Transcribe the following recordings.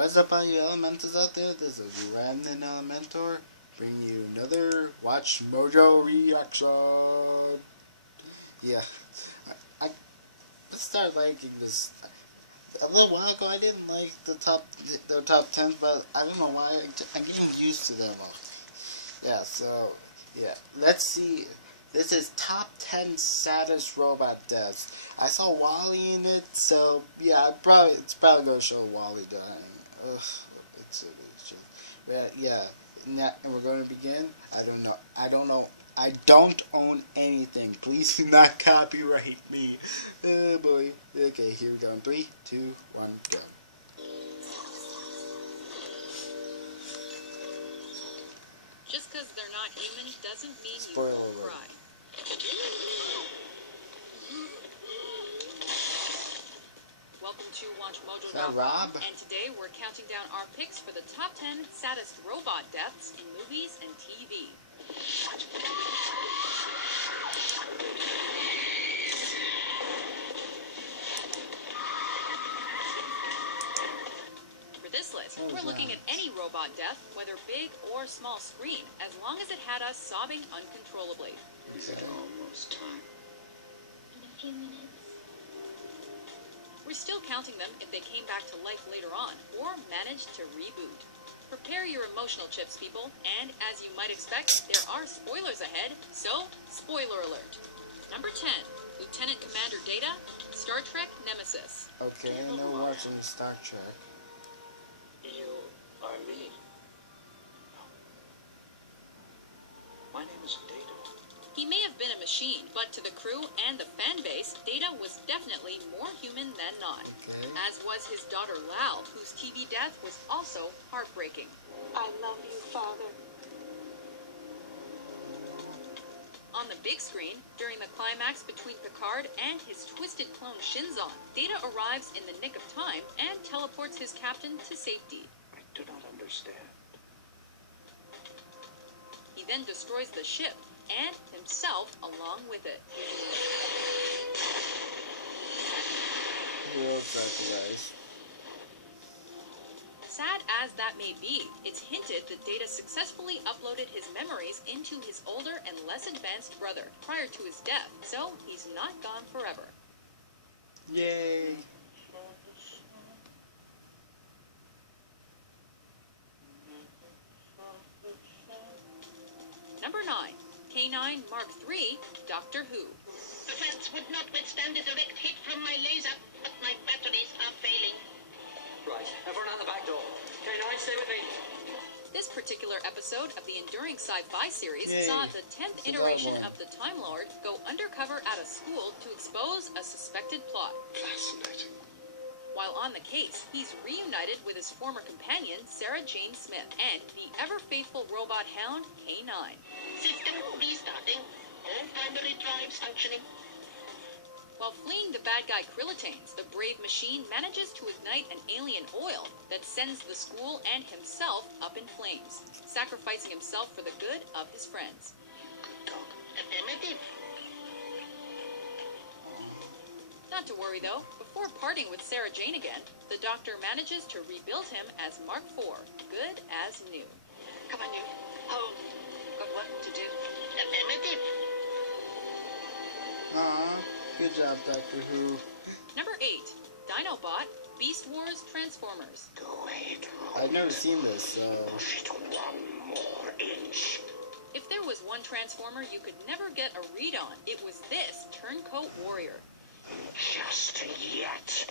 What's up all you elementals out there? This is Random Elementor bringing you another Watch Mojo reaction. Yeah, I let's start liking this. A little while ago I didn't like the top 10, but I don't know why I'm getting used to them all. Yeah, so yeah, let's see. This is top 10 saddest robot deaths. I saw Wally in it, so yeah, it's probably gonna show Wally dying. Ugh, it's just, yeah. Now, and we're gonna begin. I don't know. I don't own anything. Please do not copyright me. Oh boy. Okay, here we go. In 3, 2, 1, go. Just because they're not human doesn't mean Spoiler you won't alert. cry. Welcome to WatchMojo.com, Rob? and today we're counting down our picks for the top 10 saddest robot deaths in movies and TV. For this list, we're looking at any robot death, whether big or small screen, as long as it had us sobbing uncontrollably. Is it almost time? In a few minutes. We're still counting them if they came back to life later on, or managed to reboot. Prepare your emotional chips, people, and as you might expect, there are spoilers ahead, so spoiler alert. Number 10, Lieutenant Commander Data, Star Trek Nemesis. Okay, I know watching Star Trek. You are me. No. My name is Data. He may have been a machine, but to the crew and the fan base, Data was definitely more human than not. Okay. As was his daughter Lal, whose TV death was also heartbreaking. I love you, Father. On the big screen, during the climax between Picard and his twisted clone Shinzon, Data arrives in the nick of time and teleports his captain to safety. I do not understand. He then destroys the ship, and himself along with it. Real sacrifice. Sad as that may be, it's hinted that Data successfully uploaded his memories into his older and less advanced brother prior to his death, so he's not gone forever. Yay. Number 9, K9 Mark III, Doctor Who. The fence would not withstand a direct hit from my laser, but my batteries are failing. Right, everyone out the back door. K9, stay with me. This particular episode of the enduring sci-fi series Yay. saw the 10th It's a iteration good one. of the Time Lord go undercover at a school to expose a suspected plot. Fascinating. While on the case, he's reunited with his former companion, Sarah Jane Smith, and the ever-faithful robot hound, K9. System restarting. All primary drives functioning. While fleeing the bad guy Krillitanes, the brave machine manages to ignite an alien oil that sends the school and himself up in flames, sacrificing himself for the good of his friends. Good dog. Affirmative. Not to worry though, before parting with Sarah Jane again, the Doctor manages to rebuild him as Mark IV, good as new. Come on, you. Hold. Got what to do? Affirmative. Good job, Doctor Who. Number 8, Dinobot, Beast Wars Transformers. Go ahead, I've never seen this, so... Push it 1 more inch. If there was one Transformer you could never get a read on, it was this Turncoat Warrior. Just yet.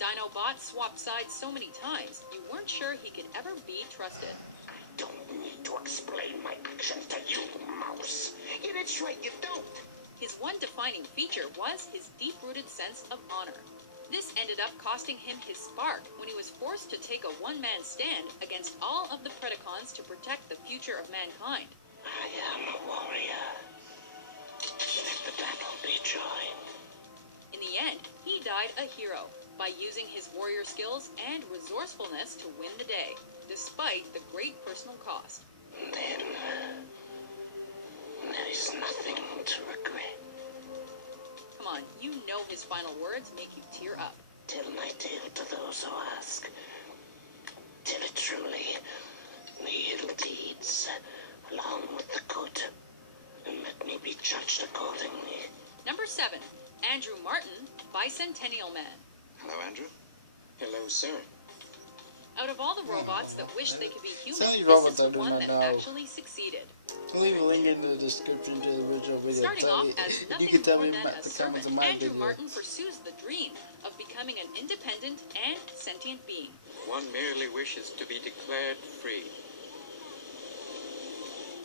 Dinobot swapped sides so many times, you weren't sure he could ever be trusted. I don't need to explain my actions to you, mouse. Yeah, that's right, you don't. His one defining feature was his deep-rooted sense of honor. This ended up costing him his spark when he was forced to take a one-man stand against all of the Predacons to protect the future of mankind. I am a warrior. Let the battle be joined. In the end, he died a hero by using his warrior skills and resourcefulness to win the day, despite the great personal cost. Then there is nothing to regret. Come on, you know his final words make you tear up. Tell my tale to those who ask. Mailman. Hello, Andrew. Hello, sir. Out of all the robots that wish they could be human, Some of these this robots is the I do one not that know. actually succeeded. I'll leave a link in the description to the original video. Starting Tell off me- as you nothing can tell more me than in a the comments servant, of my Andrew video. Martin pursues the dream of becoming an independent and sentient being. One merely wishes to be declared free.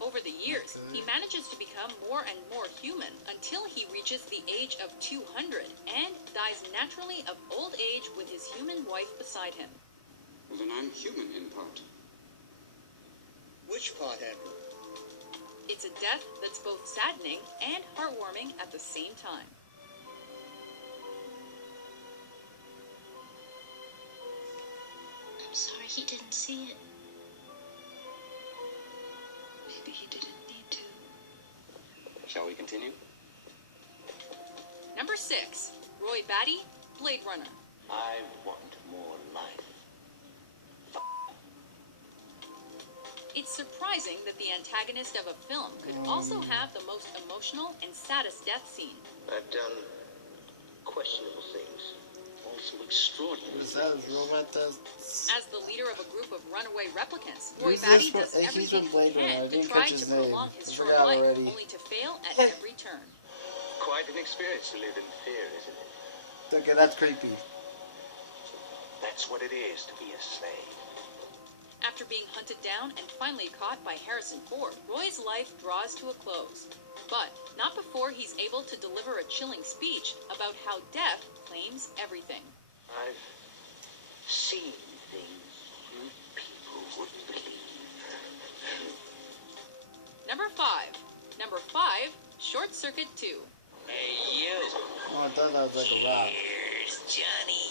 Over the years, he manages to become more and more human until he reaches the age of 200 and dies naturally of old age with his human wife beside him. Well, then I'm human in part. Which part, Andrew? It's a death that's both saddening and heartwarming at the same time. I'm sorry he didn't see it. Maybe he didn't need to. Shall we continue? Number 6, Roy Batty, Blade Runner. I want more life. It's surprising that the antagonist of a film could also have the most emotional and saddest death scene. I've done questionable things. Also extraordinary. Is that his robot does? As the leader of a group of runaway replicants, Roy Who's Batty this does one? He's everything from Blade he Runner. I can to didn't try catch to his name. prolong his I short forgot life, already. only to fail at every turn. Quite an experience to live in fear, isn't it? Okay, that's creepy. That's what it is to be a slave. After being hunted down and finally caught by Harrison Ford, Roy's life draws to a close. But not before he's able to deliver a chilling speech about how death claims everything. I've seen things you people wouldn't believe. Number 5. Number 5, Short Circuit 2. Hey, you. Oh, I thought that was like a rock. Here's Johnny.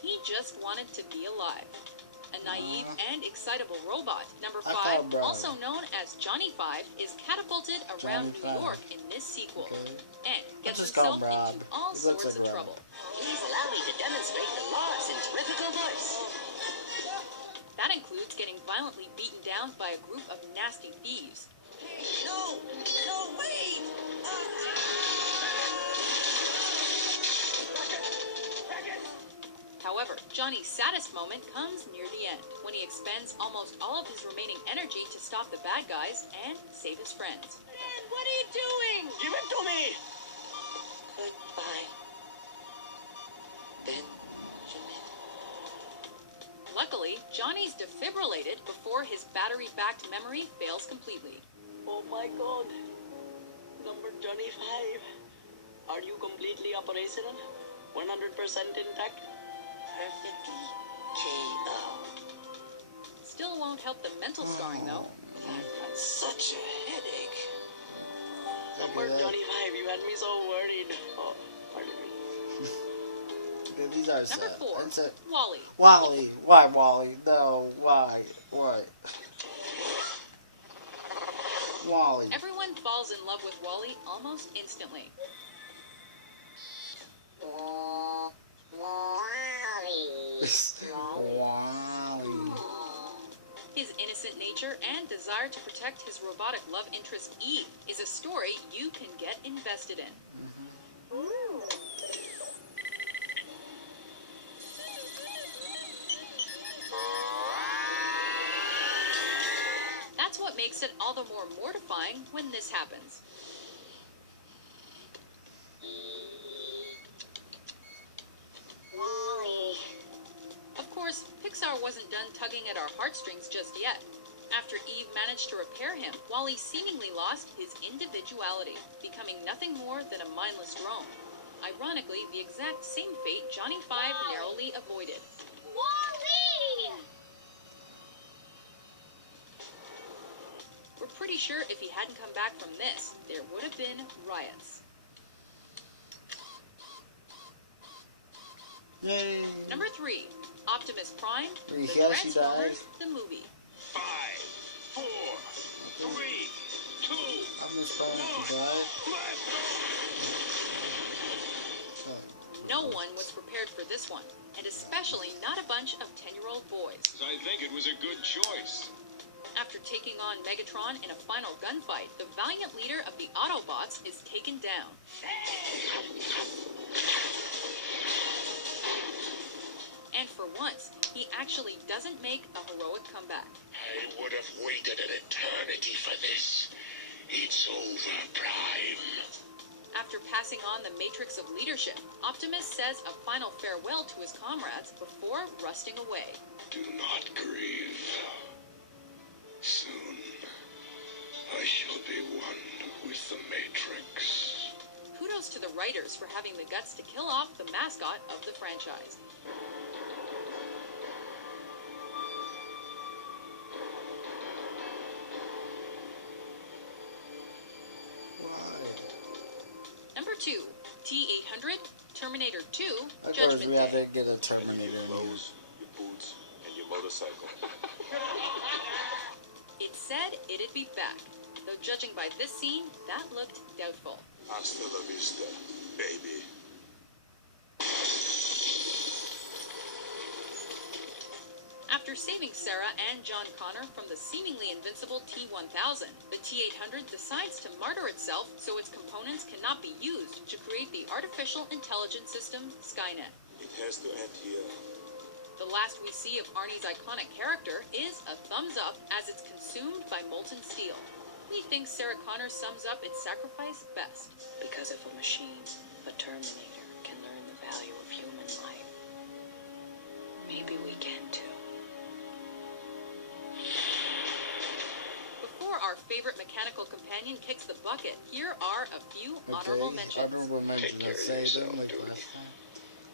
He just wanted to be alive. A naive and excitable robot, number I 5, call him Brad. also known as Johnny 5, is catapulted around Johnny New 5. York in this sequel Okay. and gets just call him himself Brad. into all He looks sorts like of Brad. trouble. Please allow me to demonstrate the laws in typical voice. That includes getting violently beaten down by a group of nasty thieves. No, wait. However, Johnny's saddest moment comes near the end, when he expends almost all of his remaining energy to stop the bad guys and save his friends. Man, what are you doing? Give it to me. Goodbye. Benjamin. Luckily, Johnny's defibrillated before his battery-backed memory fails completely. Oh my god. Number 25. Are you completely operational? 100% intact? Perfectly K.O. Still won't help the mental scarring, though. I've got such a headache. Number that. 25, you had me so worried. Oh, pardon me. Yeah, these are Number sad. 4, It's a- Wally. Wally. Why, Wally? No, why? Why? Wally. Everyone falls in love with Wally almost instantly. Wally. His innocent nature and desire to protect his robotic love interest Eve is a story you can get invested in. That's what makes it all the more mortifying when this happens. Of course, Pixar wasn't done tugging at our heartstrings just yet. After Eve managed to repair him, Wally seemingly lost his individuality, becoming nothing more than a mindless drone. Ironically, the exact same fate Johnny 5 narrowly avoided. Wally! We're pretty sure if he hadn't come back from this, there would have been riots. Yay. Number 3, Optimus Prime, He The actually Transformers, the movie. 5, 4, 3, 2, I'm just trying to die. No one was prepared for this one, and especially not a bunch of 10-year-old boys. I think it was a good choice. After taking on Megatron in a final gunfight, the valiant leader of the Autobots is taken down. for once, he actually doesn't make a heroic comeback. I would have waited an eternity for this. It's over, Prime. After passing on the matrix of leadership, Optimus says a final farewell to his comrades before rusting away. Do not grieve. Soon, I shall be one with the Matrix. Kudos to the writers for having the guts to kill off the mascot of the franchise. Number 2, T-800, Terminator 2, Of Judgment course, we have Day. to get a Terminator. Your clothes, your boots, and your motorcycle. It said it'd be back, though judging by this scene, that looked doubtful. Hasta la vista, baby. After saving Sarah and John Connor from the seemingly invincible T-1000, the T-800 decides to martyr itself so its components cannot be used to create the artificial intelligence system Skynet. It has to end here. The last we see of Arnie's iconic character is a thumbs up as it's consumed by molten steel. We think Sarah Connor sums up its sacrifice best. Because if a machine, a Terminator, can learn the value of human life, maybe we can too. Before our favorite mechanical companion kicks the bucket, here are a few honorable mentions. Honorable mentions. Take care I of saved yourself, them like dude. last time.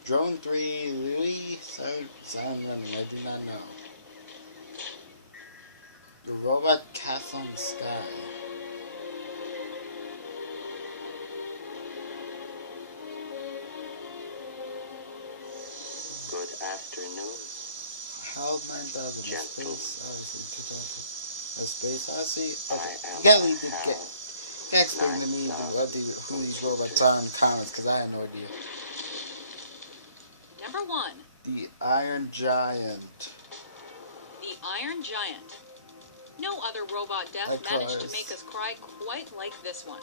Drone 3, Louis, sound running, I do not know. The robot castle in the sky. Good afternoon. HAL 9000, Gentle. Space Odyssey. I Okay, am you gotta leave a the HAL can't explain to me who these robots are in comics, because I have no idea. Number 1, The Iron Giant. the Iron Giant. No other robot death Of managed to course. make us cry quite like this one.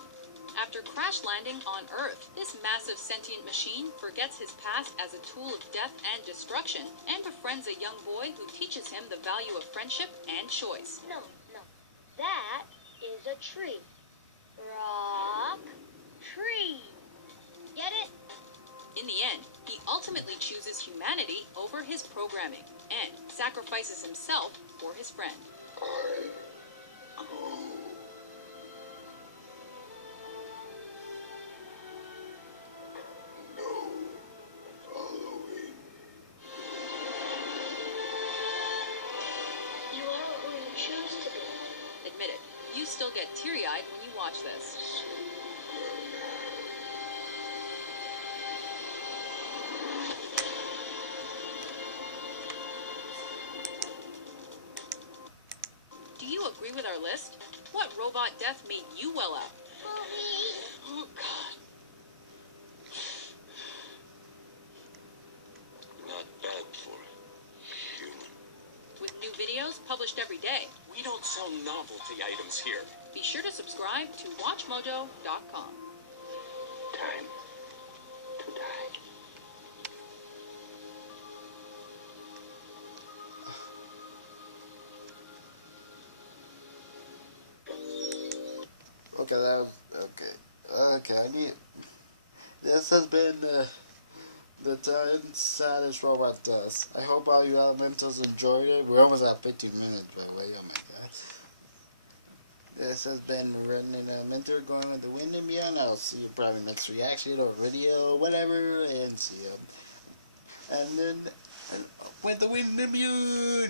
After crash landing on Earth, this massive sentient machine forgets his past as a tool of death and destruction and befriends a young boy who teaches him the value of friendship and choice. No. That is a tree. Rock, tree. Get it? In the end, he ultimately chooses humanity over his programming and sacrifices himself for his friend. I go. No following. You are who you choose to be. Admit it, you still get teary-eyed when you watch this. Do you agree with our list? What robot death made you well up? Oh, God. Not bad for human. With new videos published every day, We don't sell novelty items here. be sure to subscribe to WatchMojo.com. Time to die. Okay, okay, I need... This has been the Saddest Robot Dust. I hope all you elementals enjoyed it. We're almost at 15 minutes, by the way. Oh my god. This has been Ren and Elementor going with the wind and beyond. I'll see you probably next reaction or video, whatever, and see you. And then, with the wind and beyond.